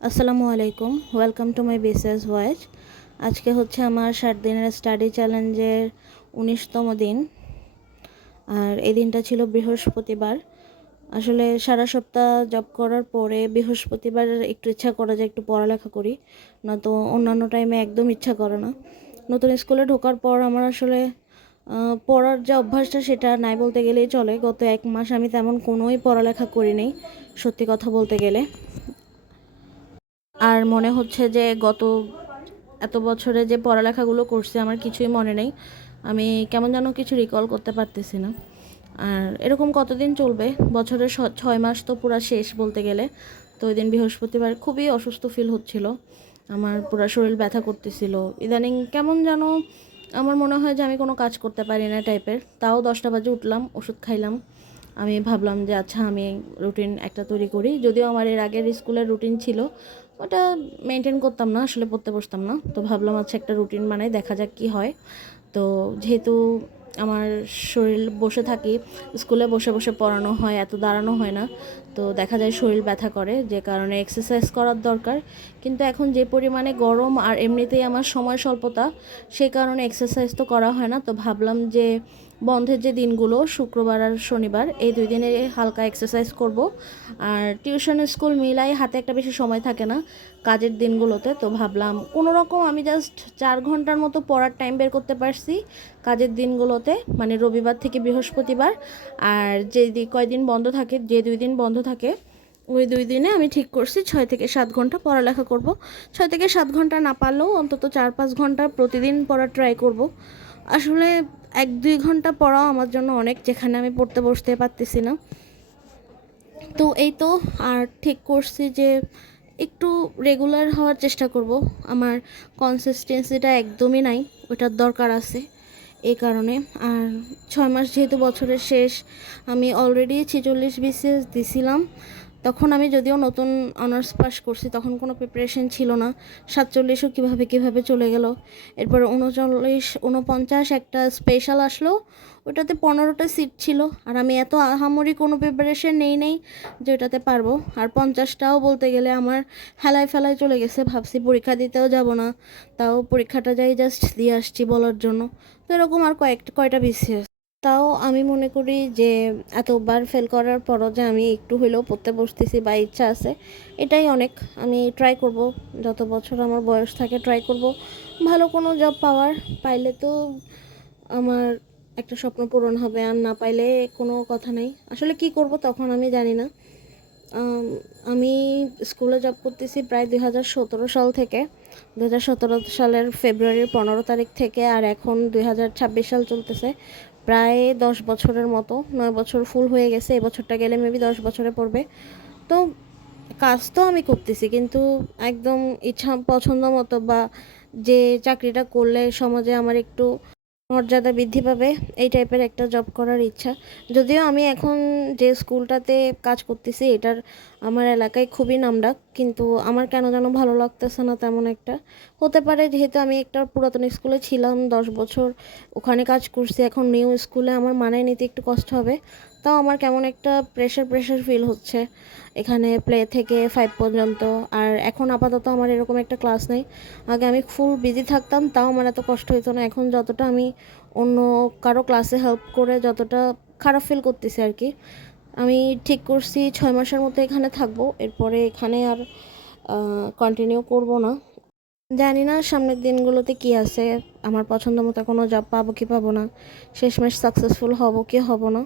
আসসালামু আলাইকুম, welcome to my business voice. আজকে হচ্ছে আমার 7 দিনের স্টাডি চ্যালেঞ্জের 19তম দিন। আর এই দিনটা ছিল বৃহস্পতিবার। আসলে সারা সপ্তাহ জব করার পরে বৃহস্পতিবার একটু ইচ্ছা করে যে একটু পড়ালেখা করি, না তো অন্যান্য টাইমে একদম ইচ্ছা করে না। নতুন স্কুলে ঢোকার পর আমার আসলে পড়ার যে অভ্যাসটা সেটা নাই বলতে গেলেই চলে। গত 1 মাস আমি তেমন কোনোই পড়ালেখা করিনি, সত্যি কথা বলতে গেলে। আর মনে হচ্ছে যে গত এত বছরে যে পড়ালেখাগুলো করছি আমার কিছুই মনে নেই। আমি কেমন যেন কিছু রিকল করতে পারতেছি না। আর এরকম কতদিন চলবে? বছরের 6 মাস তো পুরা শেষ বলতে গেলে। তো ওই দিন বৃহস্পতিবার খুবই অসুস্থ ফিল হচ্ছিল, আমার পুরো শরীর ব্যথা করতেছিল। ইদানিং কেমন যেন আমার মনে হয় যে আমি কোনো কাজ করতে পারি না টাইপের। তাও 10টা বাজে উঠলাম, ওষুধ খাইলাম। আমি ভাবলাম যে আচ্ছা আমি রুটিন একটা তৈরি করি। যদিও আমার এর আগের স্কুলের রুটিন ছিল, ওটা মেনটেন করতাম না, আসলে পড়তে বসতাম না। তো ভাবলাম আচ্ছা একটা রুটিন বানাই, দেখা যাক কী হয়। তো যেহেতু আমার শরীর বসে থাকি, স্কুলে বসে বসে পড়ানো হয়, এত দাঁড়ানো হয় না, তো দেখা যায় শরীর ব্যথা করে, যে কারণে এক্সারসাইজ করার দরকার। কিন্তু এখন যে পরিমাণে গরম আর এমনিতেই আমার সময় স্বল্পতা, সেই কারণে এক্সারসাইজ তো করা হয় না। তো ভাবলাম যে বন্ধের যে দিনগুলো শুক্রবার আর শনিবার, এই 2 দিনে হালকা এক্সারসাইজ করব। আর টিউশন স্কুল মিলাই হাতে একটা বেশি সময় থাকে না কাজের দিনগুলোতে। তো ভাবলাম কোনো রকম আমি জাস্ট 4 ঘন্টার মতো পড়ার টাইম বের করতে পারছি কাজের দিনগুলোতে, মানে রবিবার থেকে বৃহস্পতিবার। আর যে কয়দিন বন্ধ থাকে, যে 2 দিন বন্ধ থাকে, ওই 2 দিনে আমি ঠিক করছি 6 থেকে 7 ঘন্টা পড়ালেখা করব। 6 থেকে 7 ঘন্টা না পারলেও অন্তত 4-5 ঘন্টা প্রতিদিন পড়ার ট্রাই করব। আসলে 1-2 ঘন্টা পড়াও আমার জন্য অনেক, যেখানে আমি পড়তে বসতে পারতেছি না। তো এই তো, আর ঠিক করছি যে একটু রেগুলার হওয়ার চেষ্টা করব। আমার কনসিস্টেন্সিটা একদমই নাই, ওটার দরকার আছে এই কারণে। আর 6 মাস যেহেতু বছরের শেষ, আমি অলরেডি 46 বিসিএস দিছিলাম। তখন আমি যদিও নতুন অনার্স পাস করছি, তখন কোনো প্রিপারেশন ছিল না। 47ও কীভাবে কীভাবে চলে গেল। এরপর 39, 49 একটা স্পেশাল আসলো, ওটাতে 15টা সিট ছিল। আর আমি এত আহামরি কোনো প্রিপারেশন নেই যে ওটাতে পারবো। আর 50টাও বলতে গেলে আমার হেলায় ফেলায় চলে গেছে, ভাবছি পরীক্ষা দিতেও যাব না, তাও পরীক্ষাটা যাই জাস্ট দিয়ে আসছি বলার জন্য। তো এরকম আর কয়টা বিসিএস। তাও আমি মনে করি যে এতবার ফেল করার পরও যে আমি একটু হলেও পড়তে বসতেছি বা ইচ্ছা আছে, এটাই অনেক। আমি ট্রাই করব, যত বছর আমার বয়স থাকে ট্রাই করব ভালো কোনো জব পাওয়ার। পাইলে তো আমার একটা স্বপ্ন পূরণ হবে, আর না পাইলে কোনো কথা নেই। আসলে কি করব তখন আমি জানি না। আমি স্কুলে জব করতেছি প্রায় 2017 সাল থেকে, 2017 সালের ফেব্রুয়ারির 15 তারিখ থেকে। আর এখন 2026 সাল চলতেছে, প্রায় 10 বছরের মতো, 9 বছর ফুল হয়ে গেছে। এই বছরটা গেলে মেবি 10 বছরে পড়বে। তো কাজ তো আমি করতেছি, কিন্তু একদম ইচ্ছা পছন্দ মতো, বা যে চাকরিটা করলে সমাজে আমার একটু মর্যাদা বৃদ্ধি পাবে, এই টাইপের একটা জব করার ইচ্ছা। যদিও আমি এখন যে স্কুলটাতে কাজ করতেছি এটার আমার এলাকায় খুবই নামডাক, কিন্তু আমার কেন যেন ভালো লাগতেছে না তেমন একটা। হতে পারে যেহেতু আমি একটা পুরাতন স্কুলে ছিলাম 10 বছর, ওখানে কাজ করছি, এখন নিউ স্কুলে আমার মানায় নিতে একটু কষ্ট হবে। তাও আমার কেমন একটা প্রেশার প্রেশার ফিল হচ্ছে এখানে, প্লে থেকে 5 পর্যন্ত। আর এখন আপাতত আমার এরকম একটা ক্লাস নেই। আগে আমি ফুল বিজি থাকতাম, তাও আমার এত কষ্ট হতো না। এখন যতটা আমি অন্য কারো ক্লাসে হেল্প করে যতটা খারাপ ফিল করতেছি আর কি। আমি ঠিক করছি 6 মাসের মতো এখানে থাকবো, এরপরে এখানে আর কন্টিনিউ করব না। জানি না সামনের দিনগুলোতে কি আছে, আমার পছন্দ মতো কোনো জব পাবো কি পাবো না, শেষমেশ সাকসেসফুল হব কি হব না।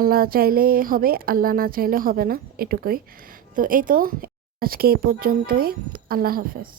আল্লাহ চাইলে হবে, আল্লাহ না চাইলে হবে না, এটুকুই। তো এই তো, আজকে এই পর্যন্তই। আল্লাহ হাফেজ।